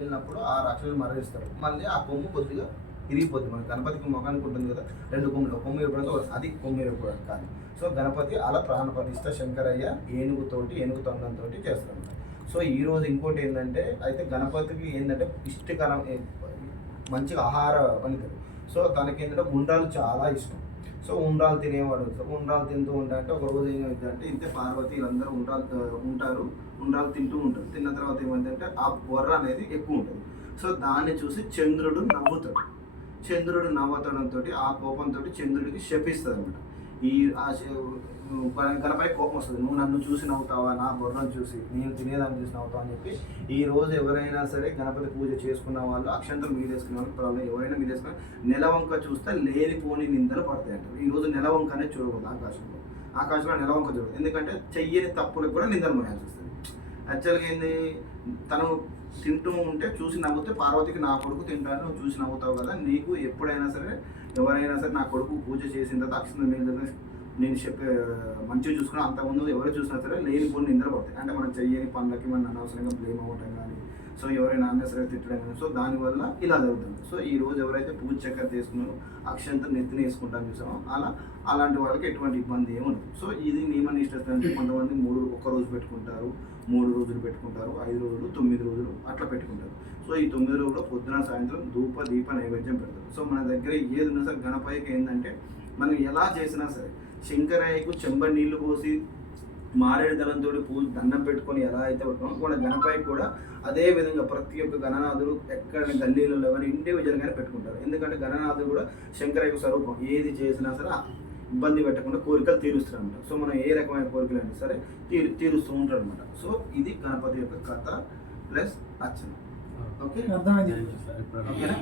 వెళ్ళినప్పుడు ఆ రాక్షసులు మరణిస్తారు. మళ్ళీ ఆ కొమ్ము కొద్దిగా ఇరిగిపోద్ది. మన గణపతికి మొఖానికి ఉంటుంది కదా, రెండు కొమ్ములు, కొమ్ము ఇరపడంతో అది కొమ్ము ఇరపడం కాదు. సో గణపతి అలా ప్రాణ ప్రతిష్ఠ శంకరయ్య ఏనుగు తొండంతో చేస్తారు. సో ఈరోజు ఇంకోటి ఏంటంటే, అయితే గణపతికి ఏంటంటే ఇష్టకరం, మంచిగా ఆహార పనితరు. సో తనకి ఏంటంటే ఉండ్రాలు చాలా ఇష్టం. సో ఉండ్రాలు తినేవాడు. సో ఉండ్రాలు తింటూ ఉంటాయంటే ఒక రోజు ఏమైందంటే, ఇంతే పార్వతి వీళ్ళందరూ ఉండ్రాలు తింటూ ఉంటారు. తిన్న తర్వాత ఏమైందంటే ఆ బొర్ర అనేది ఎక్కువ ఉంటుంది. సో దాన్ని చూసి చంద్రుడు నవ్వుతాడు. చంద్రుడు నవ్వతంతో ఆ కోపంతో చంద్రుడికి శపిస్తుంది అనమాట. ఈ గణపై కోపం వస్తుంది. నువ్వు నన్ను చూసి నవ్వుతావా, నా బొర్రను చూసి, నేను తినేదాన్ని చూసి నవ్వుతావు అని చెప్పి ఈ రోజు ఎవరైనా సరే గణపతి పూజ చేసుకున్న వాళ్ళు అక్షంతలు మీదేసుకునే వాళ్ళకి ప్రాబ్లం. ఎవరైనా మీదేసుకుని నెలవంక చూస్తే లేనిపోని నిందలు పడతాయి అంటారు. ఈ రోజు నెలవంక అనేది చూడకూడదు ఆకాశంలో నెలవంక చూడదు. ఎందుకంటే చెయ్యని తప్పులకు కూడా నిందలు మోయాల్సి వస్తుంది. యాక్చువల్గా ఏంది, తను తింటూ ఉంటే చూసి నవ్వుతే పార్వతికి నా కొడుకు తింటాను, నువ్వు చూసి నవ్వుతావు కదా, నీకు ఎప్పుడైనా సరే ఎవరైనా సరే నా కొడుకు పూజ చేసిన తర్వాత అక్షంతలు నేను చెప్పే మంచిగా చూసుకుని అంతకుముందు ఎవరు చూసినా సరే లేనిపోని నిద్ర పడతాయి. అంటే మనం చెయ్యని పనులకి మనం అనవసరంగా బ్లేమ్ అవ్వటం కానీ, సో ఎవరైనా అన్నసరిగా తిట్టడం కానీ, సో దానివల్ల ఇలా జరుగుతుంది. సో ఈ రోజు ఎవరైతే పూజ చక్కెర తీసుకున్నారో అక్షంతలు నెత్తిని వేసుకుంటాను చూసామో అలాంటి వాళ్ళకి ఎటువంటి ఇబ్బంది ఏమి ఉండదు. సో ఇది నియమ నిష్ఠత అంటే కొంతమంది ఒక్క రోజు పెట్టుకుంటారు, 3 రోజులు పెట్టుకుంటారు, 5 రోజులు, 9 రోజులు అట్లా పెట్టుకుంటారు. సో ఈ 9 రోజుల్లో పొద్దున సాయంత్రం దీప నైవేద్యం పెడతారు. సో మన దగ్గర ఏది ఉన్నా సరే గణపతికి ఏంటంటే మనం ఎలా చేసినా సరే శంకరయ్యకు చెంబడి నీళ్లు పోసి మారేడు దళంతో పూజ దండం పెట్టుకొని ఎలా అయితే పెట్టుకున్నామో మన గణపతికి కూడా అదే విధంగా ప్రతి ఒక్క గణనాథుడు ఎక్కడ గల్లీలలో కానీ ఇండివిజువల్గానే పెట్టుకుంటారు. ఎందుకంటే గణనాథుడు కూడా శంకరయ్యకు స్వరూపం. ఏది చేసినా సరే ఇబ్బంది పెట్టకుండా కోరికలు తీరుస్తారు అనమాట. సో మనం ఏ రకమైన కోరికలు అయినా సరే తీరుస్తూ ఉంటారు అనమాట. సో ఇది గణపతి యొక్క కథ ప్లస్ అర్చన. ఓకే, ఓకేనా?